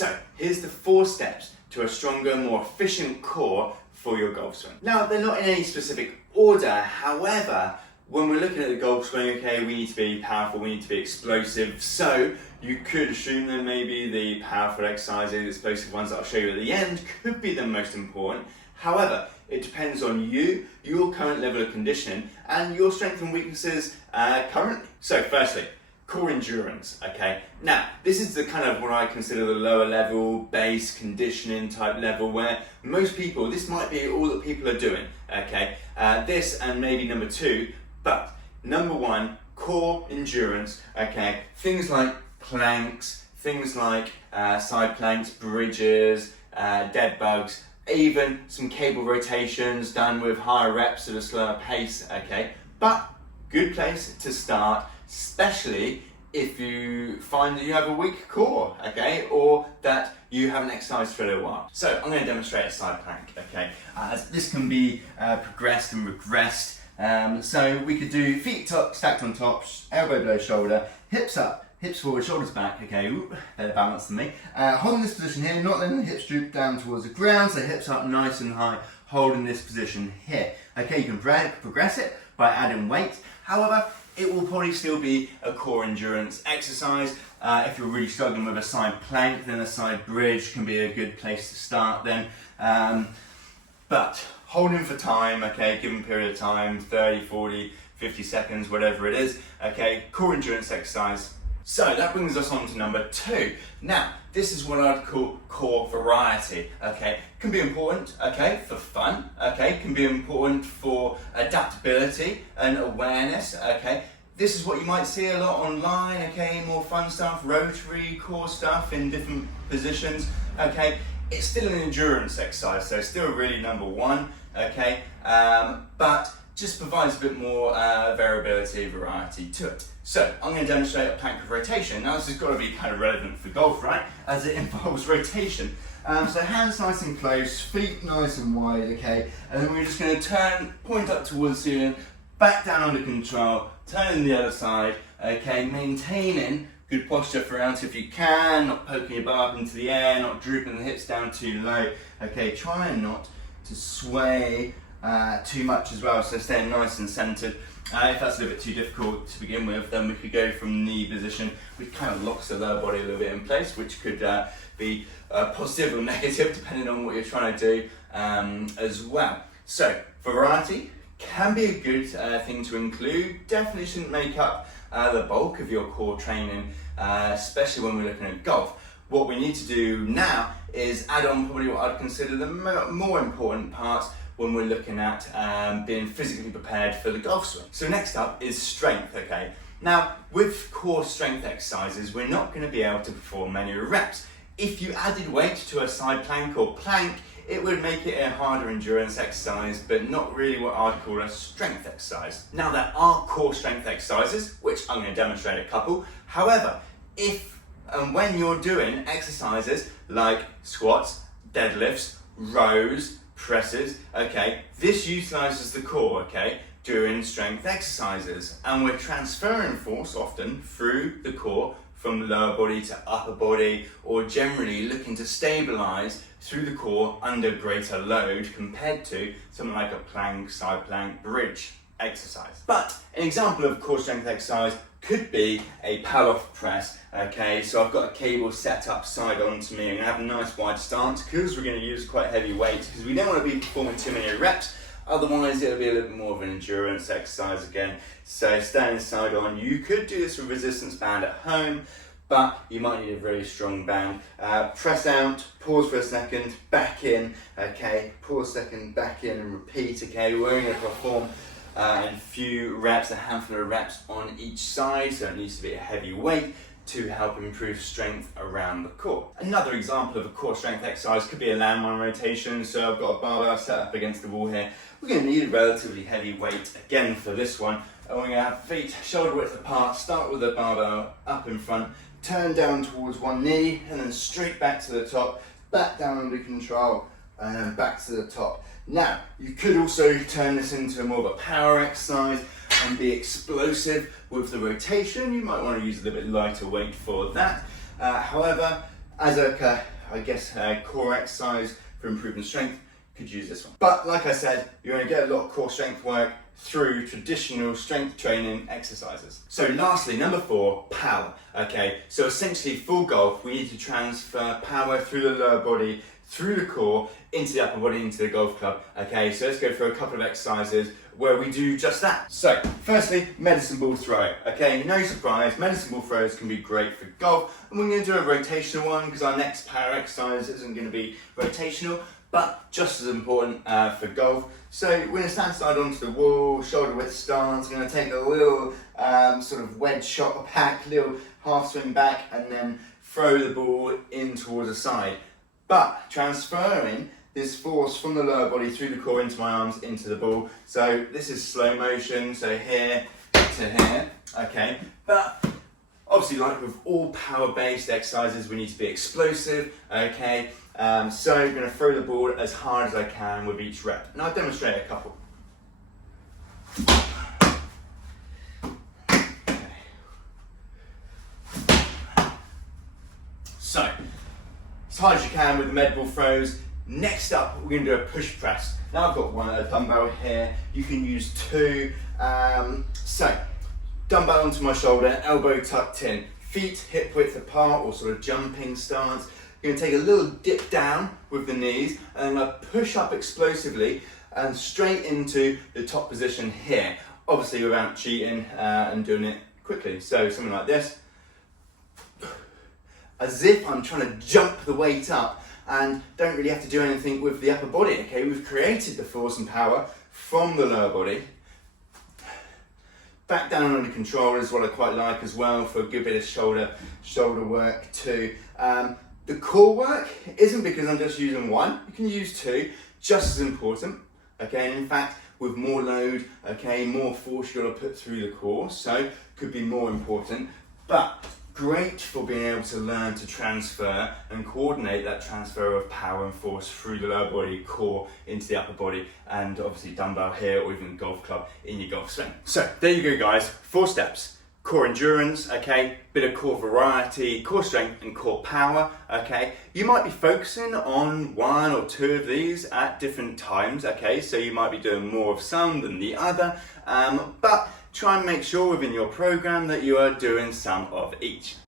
So here's the 4 steps to a stronger, more efficient core for your golf swing. Now, they're not in any specific order. However, when we're looking at the golf swing, okay, we need to be powerful, we need to be explosive. So you could assume that maybe the powerful exercises, the explosive ones that I'll show you at the end, could be the most important. However, it depends on you, your current level of conditioning, and your strengths and weaknesses currently. So firstly, core endurance, okay? Now, this is the kind of what I consider the lower level, base conditioning type level, where most people, this might be all that people are doing, okay? This and maybe number 2, but number 1, core endurance, okay? Things like planks, things like side planks, bridges, dead bugs, even some cable rotations done with higher reps at a slower pace, okay? But good place to start, especially if you find that you have a weak core, okay? Or that you haven't exercised for a little while. So I'm going to demonstrate a side plank, okay? This can be progressed and regressed. So we could do feet stacked on top, elbow below shoulder, hips up, hips forward, shoulders back, okay, ooh, better balance than me. Holding this position here, not letting the hips droop down towards the ground, so hips up nice and high, holding this position here. Okay, you can progress it by adding weight. However, it will probably still be a core endurance exercise. If you're really struggling with a side plank, then a side bridge can be a good place to start then. But holding for time, okay, given period of time, 30, 40, 50 seconds, whatever it is, okay, core endurance exercise. So that brings us on to number 2. Now, this is what I'd call core variety, okay? Can be important, okay, for fun, okay? Can be important for adaptability and awareness, okay? This is what you might see a lot online, okay? More fun stuff, rotary core stuff in different positions, okay? It's still an endurance exercise, so still really number 1, okay? But just provides a bit more variability, variety to it. So I'm going to demonstrate a plank of rotation. Now this has got to be kind of relevant for golf, right? As it involves rotation. So hands nice and close, feet nice and wide, okay? And then we're just going to turn, point up towards the ceiling, back down under control, turn the other side, okay? Maintaining good posture throughout if you can, not poking your bar up into the air, not drooping the hips down too low, okay? Trying not to sway too much as well, so staying nice and centered. If that's a little bit too difficult to begin with, then we could go from knee position, which kind of locks the lower body a little bit in place, which could be positive or negative depending on what you're trying to do as well. So variety can be a good thing to include. Definitely shouldn't make up the bulk of your core training, especially when we're looking at golf. What we need to do now is add on probably what I'd consider the more important parts when we're looking at being physically prepared for the golf swing. So next up is strength, okay? Now, with core strength exercises, we're not going to be able to perform many reps. If you added weight to a side plank or plank, it would make it a harder endurance exercise, but not really what I'd call a strength exercise. Now, there are core strength exercises, which I'm going to demonstrate a couple. However, if and when you're doing exercises like squats, deadlifts, rows, presses, okay, this utilizes the core, okay, during strength exercises, and we're transferring force often through the core from the lower body to upper body, or generally looking to stabilize through the core under greater load compared to something like a plank, side plank, bridge exercise. But an example of core strength exercise could be a pull-off press, okay? So I've got a cable set up side on to me. I'm gonna have a nice wide stance because we're gonna use quite heavy weight because we don't wanna be performing too many reps. Otherwise, it'll be a little bit more of an endurance exercise again. So standing side on, you could do this with resistance band at home, but you might need a very strong band. Press out, pause for a second, back in, okay? Pause a second, back in and repeat, okay? We're only gonna perform in a few reps, a handful of reps on each side, so it needs to be a heavy weight to help improve strength around the core. Another example of a core strength exercise could be a landmine rotation. So I've got a barbell set up against the wall here. We're going to need a relatively heavy weight again for this one. And we're going to have feet shoulder width apart, start with the barbell up in front, turn down towards one knee, and then straight back to the top, back down under control, and then back to the top. Now, you could also turn this into more of a power exercise and be explosive with the rotation. You might want to use a little bit lighter weight for that. However, as a, core exercise for improving strength, could use this one. But like I said, you're going to get a lot of core strength work through traditional strength training exercises. So lastly, number 4, power. Okay, so essentially for golf, we need to transfer power through the lower body, through the core, into the upper body, into the golf club. Okay, so let's go through a couple of exercises where we do just that. So firstly, medicine ball throw. Okay, no surprise, medicine ball throws can be great for golf, and we're going to do a rotational one because our next power exercise isn't going to be rotational, but just as important for golf. So we're going to stand side onto the wall, shoulder width stance. We're going to take a little sort of wedge shot back, little half swing back, and then throw the ball in towards the side. But transferring this force from the lower body through the core into my arms, into the ball. So this is slow motion, so here to here, okay. But obviously, like with all power-based exercises, we need to be explosive, okay. So I'm going to throw the ball as hard as I can with each rep. And I'll demonstrate a couple. Okay. So, as hard as you can with the med ball throws. Next up, we're going to do a push press. Now I've got a dumbbell here. You can use 2. So, dumbbell onto my shoulder, elbow tucked in, feet hip width apart, or sort of jumping stance. You're going to take a little dip down with the knees, and I'm going to push up explosively and straight into the top position here. Obviously without cheating and doing it quickly. So something like this. As if I'm trying to jump the weight up and don't really have to do anything with the upper body. Okay, we've created the force and power from the lower body. Back down under control is what I quite like as well for a good bit of shoulder work too. The core work isn't because I'm just using 1. You can use 2, just as important. Okay, and in fact, with more load, okay, more force you're going to put through the core, so could be more important. But great for being able to learn to transfer and coordinate that transfer of power and force through the lower body, core, into the upper body, and obviously dumbbell here or even golf club in your golf swing. So there you go, guys. 4 steps. Core endurance, okay, bit of core variety, core strength and core power, okay. You might be focusing on 1 or 2 of these at different times, okay, so you might be doing more of some than the other, but try and make sure within your program that you are doing some of each.